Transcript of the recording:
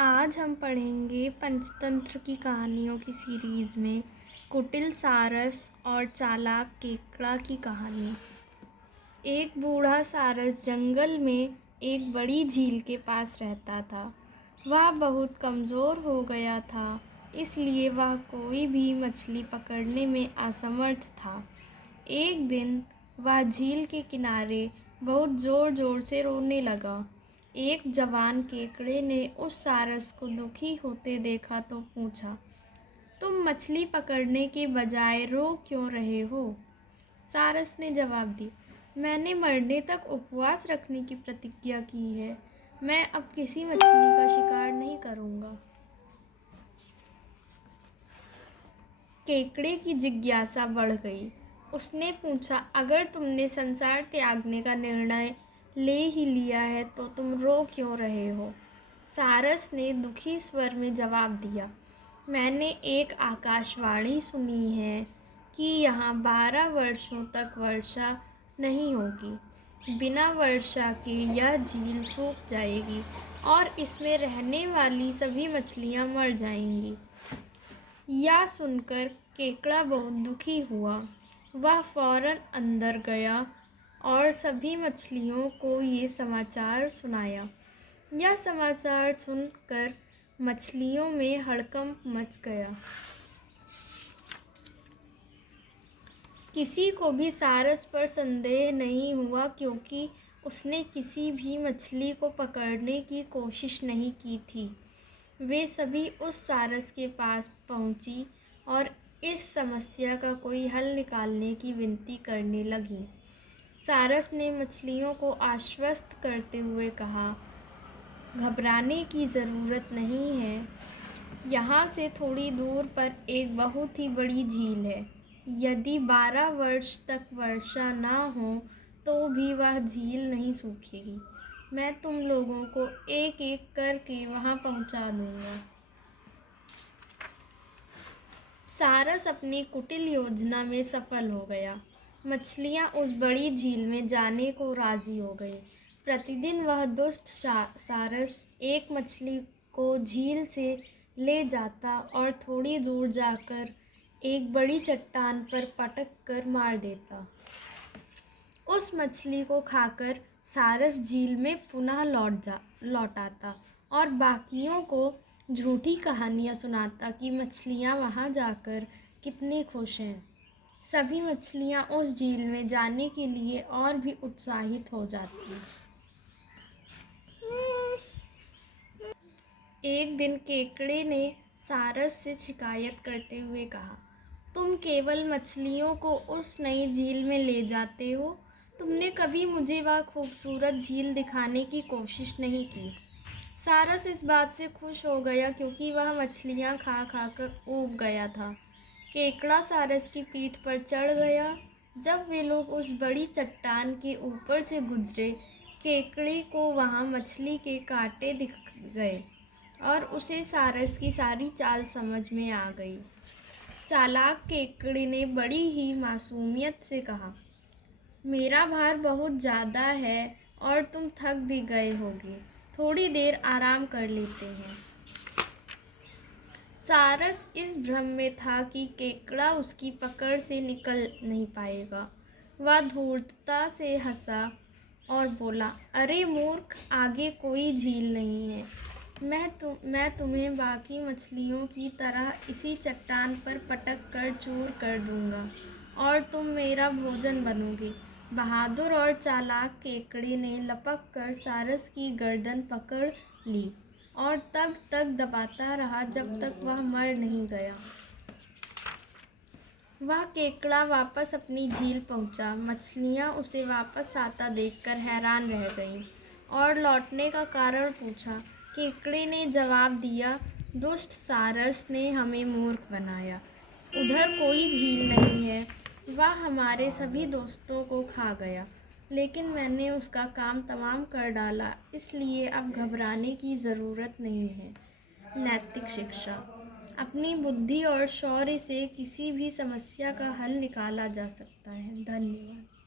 आज हम पढ़ेंगे पंचतंत्र की कहानियों की सीरीज़ में कुटिल सारस और चालाक केकड़ा की कहानी। एक बूढ़ा सारस जंगल में एक बड़ी झील के पास रहता था। वह बहुत कमज़ोर हो गया था, इसलिए वह कोई भी मछली पकड़ने में असमर्थ था। एक दिन वह झील के किनारे बहुत ज़ोर ज़ोर से रोने लगा। एक जवान केकड़े ने उस सारस को दुखी होते देखा तो पूछा, तुम मछली पकड़ने के बजाय रो क्यों रहे हो? सारस ने जवाब दिया, मैंने मरने तक उपवास रखने की प्रतिज्ञा की है। मैं अब किसी मछली का शिकार नहीं करूँगा। केकड़े की जिज्ञासा बढ़ गई। उसने पूछा, अगर तुमने संसार त्यागने का निर्णय ले ही लिया है तो तुम रो क्यों रहे हो? सारस ने दुखी स्वर में जवाब दिया, मैंने एक आकाशवाणी सुनी है कि यहाँ 12 वर्षों तक वर्षा नहीं होगी। बिना वर्षा के यह झील सूख जाएगी और इसमें रहने वाली सभी मछलियाँ मर जाएंगी। यह सुनकर केकड़ा बहुत दुखी हुआ। वह फौरन अंदर गया और सभी मछलियों को ये समाचार सुनाया। यह समाचार सुनकर मछलियों में हड़कंप मच गया। किसी को भी सारस पर संदेह नहीं हुआ, क्योंकि उसने किसी भी मछली को पकड़ने की कोशिश नहीं की थी। वे सभी उस सारस के पास पहुंची और इस समस्या का कोई हल निकालने की विनती करने लगी। सारस ने मछलियों को आश्वस्त करते हुए कहा, घबराने की ज़रूरत नहीं है। यहाँ से थोड़ी दूर पर एक बहुत ही बड़ी झील है। यदि 12 वर्ष तक वर्षा ना हो तो भी वह झील नहीं सूखेगी। मैं तुम लोगों को एक एक करके वहाँ पहुँचा दूँगा। सारस अपनी कुटिल योजना में सफल हो गया। मछलियाँ उस बड़ी झील में जाने को राज़ी हो गई। प्रतिदिन वह दुष्ट सारस एक मछली को झील से ले जाता और थोड़ी दूर जाकर एक बड़ी चट्टान पर पटक कर मार देता। उस मछली को खाकर सारस झील में पुनः लौट आता और बाकियों को झूठी कहानियाँ सुनाता कि मछलियाँ वहाँ जाकर कितनी खुश हैं। सभी मछलियाँ उस झील में जाने के लिए और भी उत्साहित हो जाती। एक दिन केकड़े ने सारस से शिकायत करते हुए कहा, तुम केवल मछलियों को उस नई झील में ले जाते हो। तुमने कभी मुझे वह खूबसूरत झील दिखाने की कोशिश नहीं की। सारस इस बात से खुश हो गया, क्योंकि वह मछलियाँ खा खा कर ऊब गया था। केकड़ा सारस की पीठ पर चढ़ गया। जब वे लोग उस बड़ी चट्टान के ऊपर से गुजरे, केकड़े को वहाँ मछली के कांटे दिख गए और उसे सारस की सारी चाल समझ में आ गई। चालाक केकड़े ने बड़ी ही मासूमियत से कहा, मेरा भार बहुत ज़्यादा है और तुम थक भी गए होगे। थोड़ी देर आराम कर लेते हैं। सारस इस भ्रम में था कि केकड़ा उसकी पकड़ से निकल नहीं पाएगा। वह धूर्तता से हंसा और बोला, अरे मूर्ख, आगे कोई झील नहीं है। मैं तुम्हें बाकी मछलियों की तरह इसी चट्टान पर पटक कर चूर कर दूंगा और तुम मेरा भोजन बनोगे। बहादुर और चालाक केकड़े ने लपक कर सारस की गर्दन पकड़ ली और तब तक दबाता रहा जब तक वह मर नहीं गया। वह केकड़ा वापस अपनी झील पहुंचा। मछलियां उसे वापस आता देखकर हैरान रह गईं और लौटने का कारण पूछा। केकड़े ने जवाब दिया, दुष्ट सारस ने हमें मूर्ख बनाया। उधर कोई झील नहीं है। वह हमारे सभी दोस्तों को खा गया, लेकिन मैंने उसका काम तमाम कर डाला, इसलिए अब घबराने की ज़रूरत नहीं है। नैतिक शिक्षा। अपनी बुद्धि और शौर्य से किसी भी समस्या का हल निकाला जा सकता है। धन्यवाद।